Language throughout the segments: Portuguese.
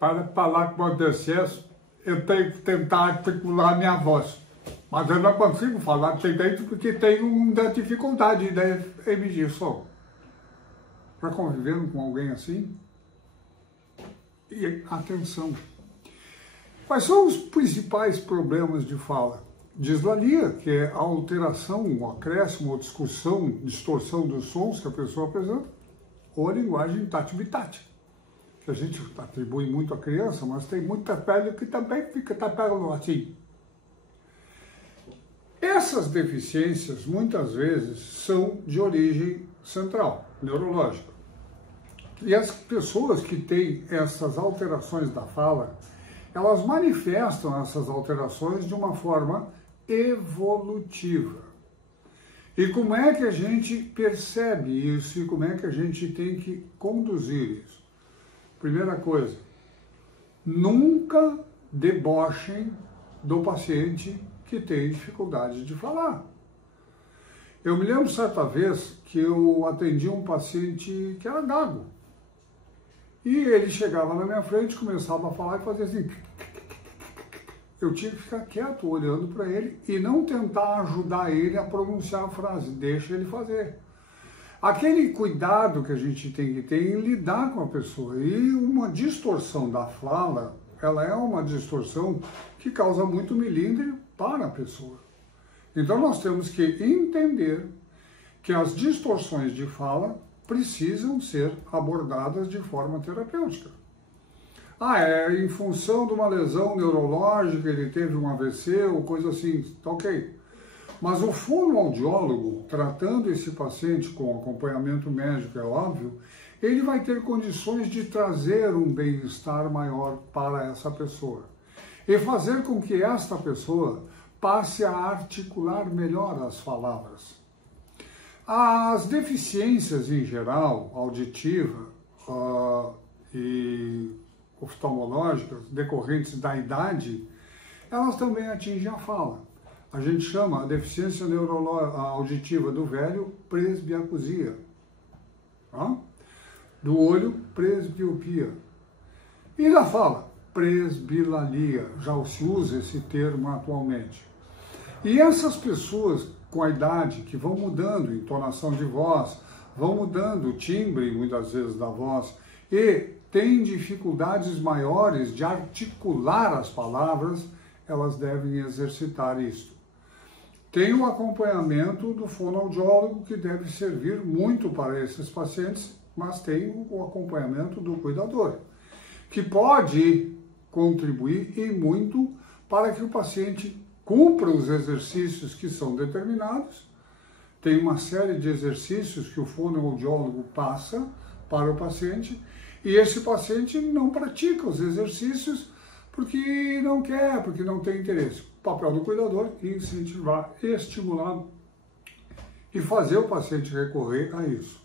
para falar com excesso, eu tenho que tentar articular minha voz. Mas eu não consigo falar direito porque tenho uma dificuldade de emitir som. Para conviver com alguém assim, e atenção. Quais são os principais problemas de fala? Dislalia, que é a alteração, o acréscimo, a distorção dos sons que a pessoa apresenta, ou a linguagem tati-bitati, que a gente atribui muito à criança, mas tem muita pele que também fica tapando assim. Essas deficiências, muitas vezes, são de origem central, neurológica. E as pessoas que têm essas alterações da fala, elas manifestam essas alterações de uma forma evolutiva. E como é que a gente percebe isso e como é que a gente tem que conduzir isso? Primeira coisa, nunca debochem do paciente que tem dificuldade de falar. Eu me lembro certa vez que eu atendi um paciente que era gago. E ele chegava na minha frente, começava a falar e fazia assim. Eu tinha que ficar quieto, olhando para ele e não tentar ajudar ele a pronunciar a frase. Deixa ele fazer. Aquele cuidado que a gente tem que ter em lidar com a pessoa. E uma distorção da fala, ela é uma distorção que causa muito melindre para a pessoa. Então nós temos que entender que as distorções de fala precisam ser abordadas de forma terapêutica. Em função de uma lesão neurológica, ele teve um AVC ou coisa assim, tá ok. Mas o fonoaudiólogo, tratando esse paciente com acompanhamento médico, é óbvio, ele vai ter condições de trazer um bem-estar maior para essa pessoa e fazer com que esta pessoa passe a articular melhor as palavras. As deficiências em geral, auditiva e oftalmológicas, decorrentes da idade, elas também atingem a fala. A gente chama a deficiência auditiva do velho presbiacusia, tá? Do olho, presbiopia. E da fala, presbilalia, já se usa esse termo atualmente. E essas pessoas com a idade, que vão mudando entonação de voz, vão mudando o timbre, muitas vezes, da voz, e têm dificuldades maiores de articular as palavras, elas devem exercitar isso. Tem o acompanhamento do fonoaudiólogo, que deve servir muito para esses pacientes, mas tem o acompanhamento do cuidador, que pode contribuir e muito para que o paciente cumpra os exercícios que são determinados. Tem uma série de exercícios que o fonoaudiólogo passa para o paciente e esse paciente não pratica os exercícios porque não quer, porque não tem interesse. O papel do cuidador é incentivar, estimular e fazer o paciente recorrer a isso.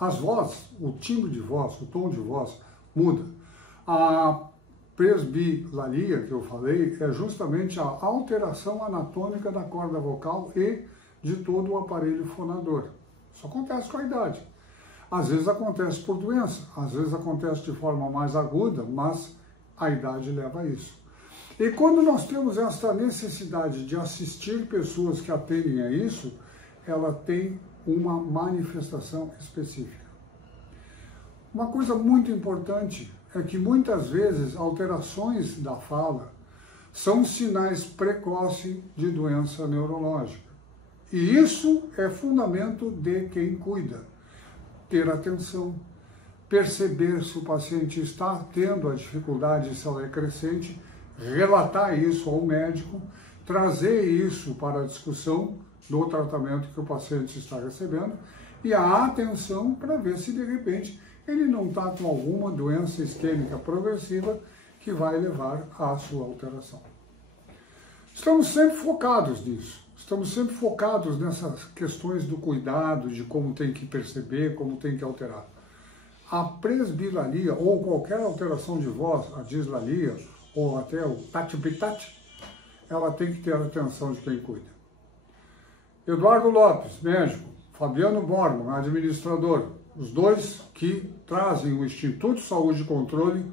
As vozes, o timbre de voz, o tom de voz muda. A presbilalia, que eu falei, é justamente a alteração anatômica da corda vocal e de todo o aparelho fonador. Isso acontece com a idade. Às vezes acontece por doença, às vezes acontece de forma mais aguda, mas a idade leva a isso. E quando nós temos essa necessidade de assistir pessoas que atendem a isso, ela tem uma manifestação específica. Uma coisa muito importante é que muitas vezes alterações da fala são sinais precoces de doença neurológica. E isso é fundamento de quem cuida. Ter atenção, perceber se o paciente está tendo a dificuldade, se ela é crescente, relatar isso ao médico, trazer isso para a discussão do tratamento que o paciente está recebendo e a atenção para ver se de repente ele não está com alguma doença isquêmica progressiva que vai levar à sua alteração. Estamos sempre focados nisso, estamos sempre focados nessas questões do cuidado, de como tem que perceber, como tem que alterar. A presbilalia, ou qualquer alteração de voz, a dislalia, ou até o tati-bitati, ela tem que ter a atenção de quem cuida. Eduardo Lopes, médico, Fabiano Borman, administrador, os dois que trazem o Instituto Saúde e Controle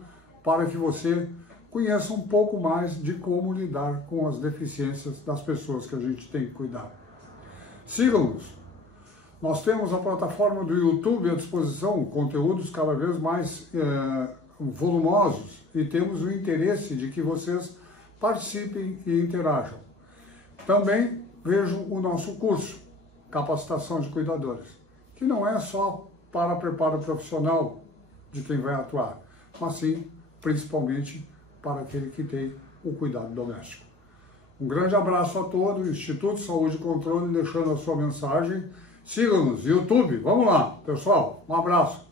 para que você conheça um pouco mais de como lidar com as deficiências das pessoas que a gente tem que cuidar. Sigam-nos. Nós temos a plataforma do YouTube à disposição, conteúdos cada vez mais volumosos, e temos o interesse de que vocês participem e interajam. Também vejam o nosso curso, Capacitação de Cuidadores, que não é só para preparo profissional de quem vai atuar, mas sim, principalmente, para aquele que tem o cuidado doméstico. Um grande abraço a todos, Instituto Saúde e Controle deixando a sua mensagem. Sigam-nos, YouTube, vamos lá, pessoal, um abraço.